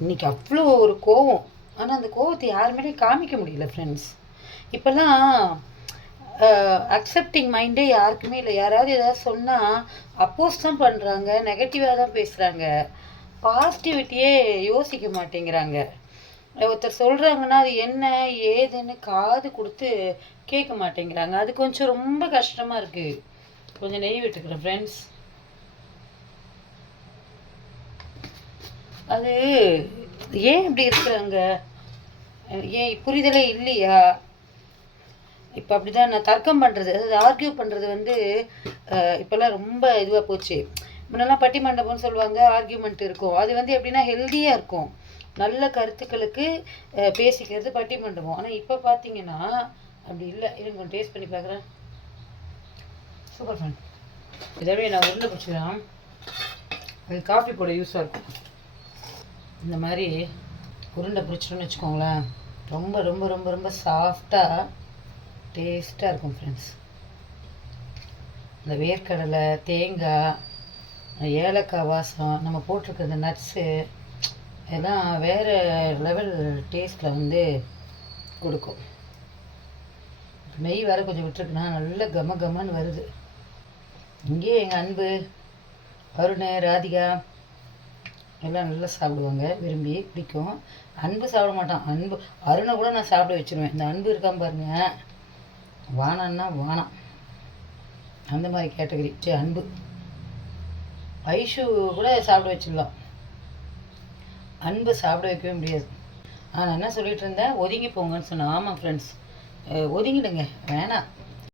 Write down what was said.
இன்னைக்கு அவ்வளோ ஒரு கோவம். ஆனால் அந்த கோவத்தை யாருமே காமிக்க முடியல ஃப்ரெண்ட்ஸ் இப்போல்லாம் அக்செப்டிங் மைண்டே யாருக்குமே இல்லை. யாராவது ஏதாவது சொன்னால் அப்போஸ் தான் பண்ணுறாங்க நெகட்டிவாக தான் பேசுகிறாங்க பாசிட்டிவிட்டியே யோசிக்க மாட்டேங்கிறாங்க. ஒருத்தர் சொல்கிறாங்கன்னா அது என்ன ஏதுன்னு காது கொடுத்து கேட்க மாட்டேங்கிறாங்க. அது கொஞ்சம் ரொம்ப கஷ்டமாக இருக்குது கொஞ்சம் நெய் விட்டுக்கிறேன் ஃப்ரெண்ட்ஸ் அது ஏன் இப்படி இருக்கிறாங்க ஏன் புரிதலே இல்லையா? இப்போ அப்படிதான் நான் தர்க்கம் பண்ணுறது அதாவது ஆர்கியூ பண்ணுறது வந்து இப்போல்லாம் ரொம்ப இதுவாக போச்சு. முன்னெல்லாம் பட்டிமண்டபம்னு சொல்லுவாங்க ஆர்கியூமெண்ட் இருக்கும். அது வந்து எப்படின்னா ஹெல்த்தியாக இருக்கும். நல்ல கருத்துக்களுக்கு பேசிக்கிறது பேசிக்கிறது பட்டிமண்டபம் ஆனால் இப்போ பார்த்தீங்கன்னா அப்படி இல்லை. இருங்க டேஸ்ட் பண்ணி பார்க்குறேன் சூப்பர் ஃபன் இதவே நான் உருண்டை பிடிச்சிக்கிறேன். அது காஃபி போட யூஸாக இருக்கும். இந்த மாதிரி உருண்டை பிடிச்சிட்டோம்னு வச்சுக்கோங்களேன். ரொம்ப ரொம்ப ரொம்ப ரொம்ப சாஃப்டாக டேஸ்ட்டாக இருக்கும் ஃப்ரெண்ட்ஸ் இந்த வேர்க்கடலை தேங்காய் ஏலக்காய் வாசம் நம்ம போட்டிருக்க இந்த நட்ஸு இதெல்லாம் வேறு லெவல் டேஸ்ட்டில் வந்து கொடுக்கும். நெய் வேறு கொஞ்சம் விட்டுருக்குன்னா நல்ல கம கமன்னு வருது. இங்கேயே எங்கள் அன்பு அருண் ராதிகா எல்லாம் நல்லா சாப்பிடுவாங்க விரும்பி பிடிக்கும். அன்பு சாப்பிட மாட்டான். அன்பு அருணை கூட நான் சாப்பிட வச்சிருவேன். இந்த அன்பு இருக்கான் பாருங்க. வானான்னா வானம் அந்த மாதிரி கேட்டகரி சரி அன்பு. ஐஷு கூட சாப்பிட வச்சிடலாம். அன்பு சாப்பிட வைக்கவே முடியாது. நான் என்ன சொல்லிட்டு இருந்தேன்? ஒதுங்கி போங்கன்னு சொன்னேன். ஆமாம் ஃப்ரெண்ட்ஸ் ஒதுங்கிடுங்க. வேணாம்.